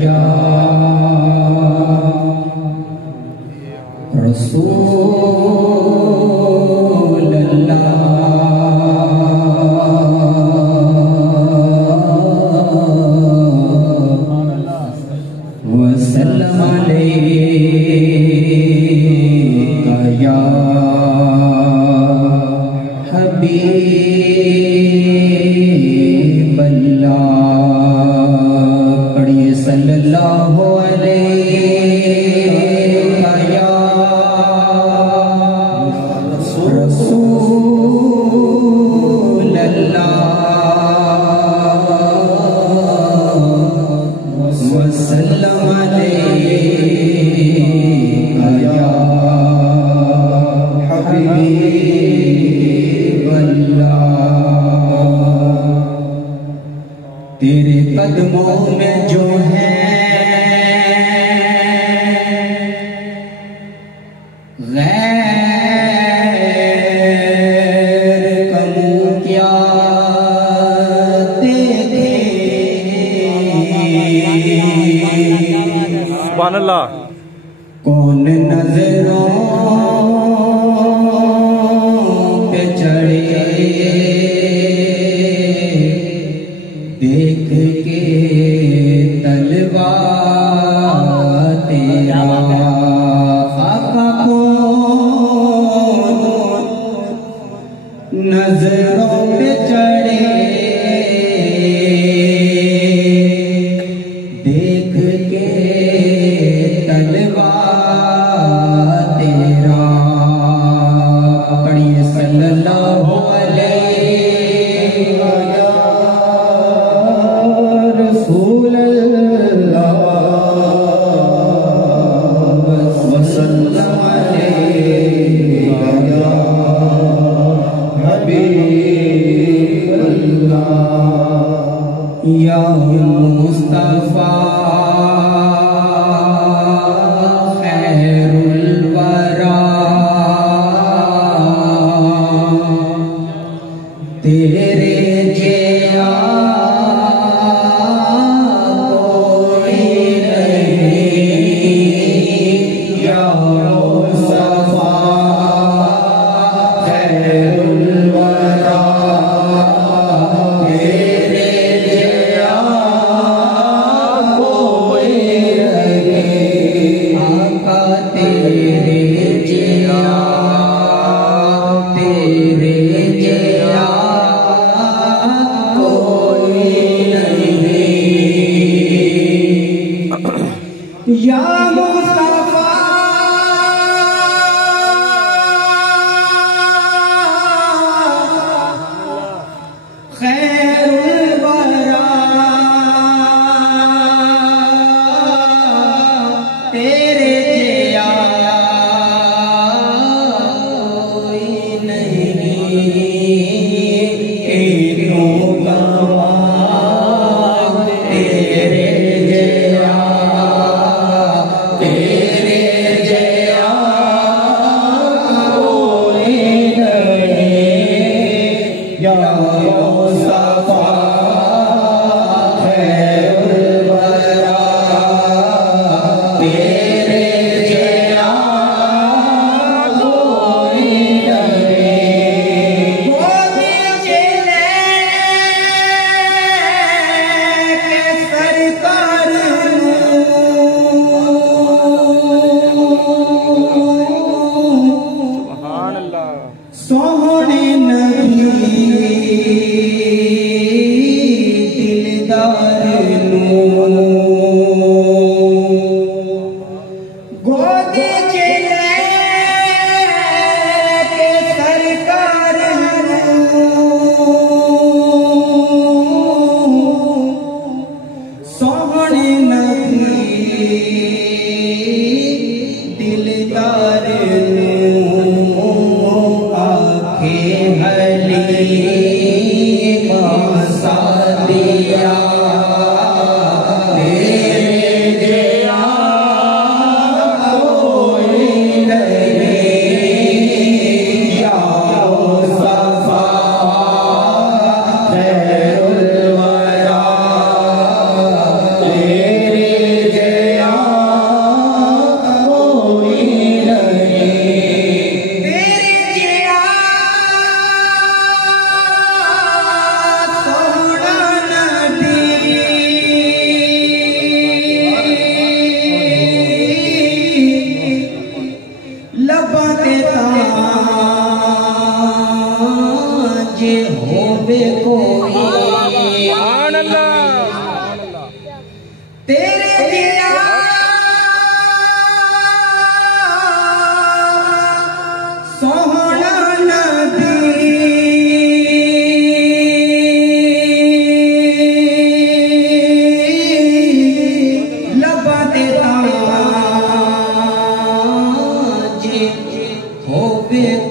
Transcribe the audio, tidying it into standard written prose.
या रसूल अल्लाह वसल्लम अलैका या हबीब अल्लाह। पढ़िए सल्लल्लाहु अलैका या रसूल अल्लाह वसल्लम अलैका या हबीब अल्लाह। तेरे कदमों में जो है गैर करूं क्या देखे। सुभान अल्लाह। कौन नजरों पे चढ़े देख के तलवा तेरा। आका कौन नजरों पे चढ़े देख के तलवा तेरा। पढ़िए सल्लल्लाहु अलैका या रसूल अल्लाह वसल्लम अलैका या हबीब अल्लाह। या मुस्तफा तेरे जिया कोई नहीं। या मुस्तफा खैरुल वरा तेरे जिया कोई नहीं। आका तेरे जिया तेरे जिया या मुस्तफा खैरुल वरा तेरे जिया कोई नहीं। तीनों कमाल तेरे जिया तेरे जिया कोई नहीं। या मुस्तफा खैरुल वरा तेरे जिया कोई नहीं। गोदी चले के सरकार सुभान अल्लाह। सोहने नबी दिलदार गोदी चले के सरकार सोहने नबी दिलदार हलीमा सादिया तेरे जिया कोई पे